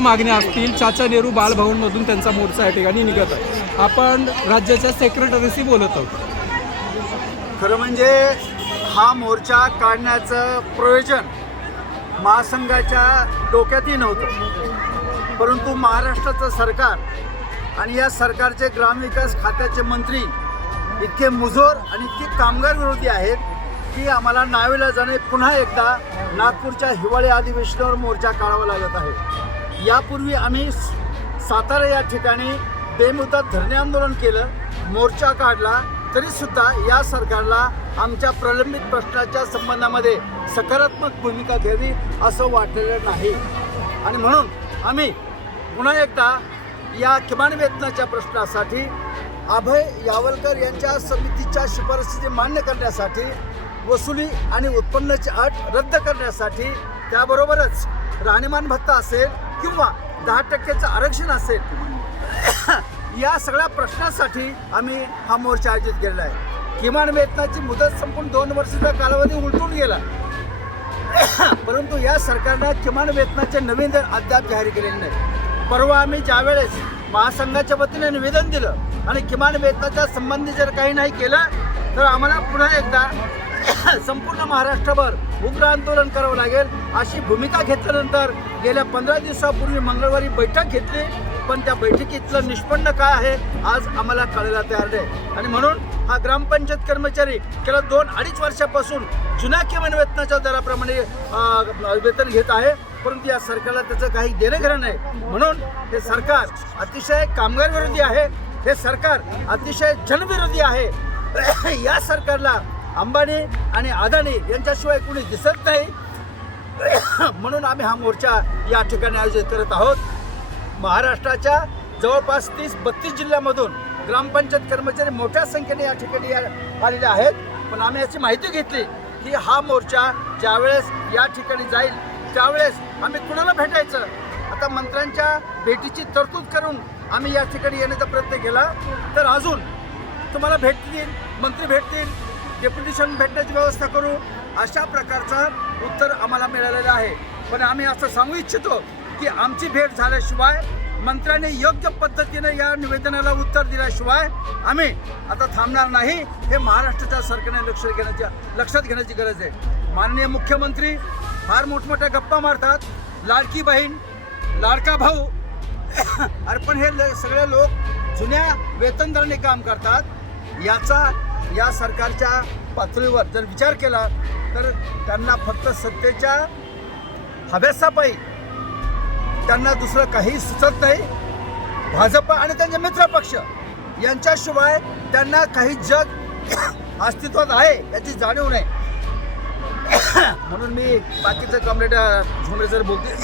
मागण्या असतील चाचा नेहरू बालभवनमधून त्यांचा मोर्चा या ठिकाणी निघत आहे. आपण राज्याच्या सेक्रेटरीशी बोलत आहोत. खरं म्हणजे हा मोर्चा काढण्याचं प्रयोजन महासंघाच्या डोक्यातही नव्हतं. परंतु महाराष्ट्राचं सरकार आणि या सरकारचे ग्रामविकास खात्याचे मंत्री इतके मुजोर आणि इतके कामगार विरोधी आहेत की आम्हाला नावेला जाणे पुन्हा एकदा नागपूरच्या हिवाळी अधिवेशनावर मोर्चा काढावा लागत आहे. यापूर्वी आम्ही सातारा या ठिकाणी बेमुदत धरणे आंदोलन केलं मोर्चा काढला तरीसुद्धा या सरकारला आमच्या प्रलंबित प्रश्नाच्या संबंधामध्ये सकारात्मक भूमिका घ्यावी असं वाटलेलं नाही. आणि म्हणून आम्ही पुन्हा एकदा या किमान वेतनाच्या प्रश्नासाठी अभय यावलकर यांच्या समितीच्या शिफारसी मान्य करण्यासाठी वसुली आणि उत्पन्नाची अट रद्द करण्यासाठी त्याबरोबरच राहणीमान भत्ता असेल किंवा दहा टक्क्याचं आरक्षण असेल या सगळ्या प्रश्नासाठी आम्ही हा मोर्चा आयोजित केलेला आहे. किमान वेतनाची मुदत संपून दोन वर्षाचा कालावधी उलटून गेला. परंतु या सरकारनं किमान वेतनाचे नवीन दर अद्याप जाहीर केलेले नाही परवा आम्ही ज्यावेळेस महासंघाच्या वतीने निवेदन दिलं आणि किमान वेतनाच्या संबंधी जर काही नाही केलं तर आम्हाला पुन्हा एकदा संपूर्ण महाराष्ट्रभर उग्र आंदोलन करावं लागेल अशी भूमिका घेतल्यानंतर गेल्या पंधरा दिवसापूर्वी मंगळवारी बैठक घेतली. पण त्या बैठकीतलं निष्पन्न काय आहे आज आम्हाला कळायला तयार नाही. आणि म्हणून हा ग्रामपंचायत कर्मचारी गेल्या दोन अडीच वर्षापासून जुन्या किमान वेतनाच्या दराप्रमाणे वेतन घेत आहे. परंतु या सरकारला त्याचं काही देणं घेणं नाही. म्हणून हे सरकार अतिशय कामगार विरोधी आहे. हे सरकार अतिशय जनविरोधी आहे. या सरकारला अंबानी आणि अदानी यांच्याशिवाय कुणी दिसत नाही. म्हणून आम्ही हा मोर्चा या ठिकाणी आयोजित करत आहोत. महाराष्ट्राच्या जवळपास तीस बत्तीस जिल्ह्यामधून ग्रामपंचायत कर्मचारी मोठ्या संख्येने या ठिकाणी या- आलेले आहेत. पण आम्ही याची माहिती घेतली की हा मोर्चा ज्यावेळेस या ठिकाणी जाईल त्यावेळेस आम्ही कुणाला भेटायचं? आता मंत्र्यांच्या भेटीची तरतूद करून आम्ही या ठिकाणी येण्याचा प्रयत्न केला. तर अजून तुम्हाला भेटतील मंत्री भेटतील डेप्युटेशन भेटण्याची व्यवस्था करू अशा प्रकारचं उत्तर आम्हाला मिळालेलं आहे. पण आम्ही असं सांगू इच्छितो की आमची भेट झाल्याशिवाय मंत्र्यांनी योग्य पद्धतीने या निवेदनाला उत्तर दिल्याशिवाय आम्ही आता थांबणार नाही हे महाराष्ट्राच्या सरकारने लक्ष घेण्याच्या लक्षात घेण्याची गरज आहे. माननीय मुख्यमंत्री फार मोठमोठ्या गप्पा मारतात. लाडकी बहीण लाडका भाऊ अरे पण हे ल- सगळे लोक जुन्या वेतनदाराने काम करतात. याचा या सरकारच्या पातळीवर जर विचार केला तर त्यांना फक्त सत्तेच्या हव्यासापायी त्यांना दुसरं काही सुचत नाही. भाजप आणि त्यांचे मित्र पक्ष यांच्याशिवाय त्यांना काही जग अस्तित्वात आहे याची जाणीव नाही. म्हणून मी बाकीचं कॉम्रेड झुमरे जर बोलते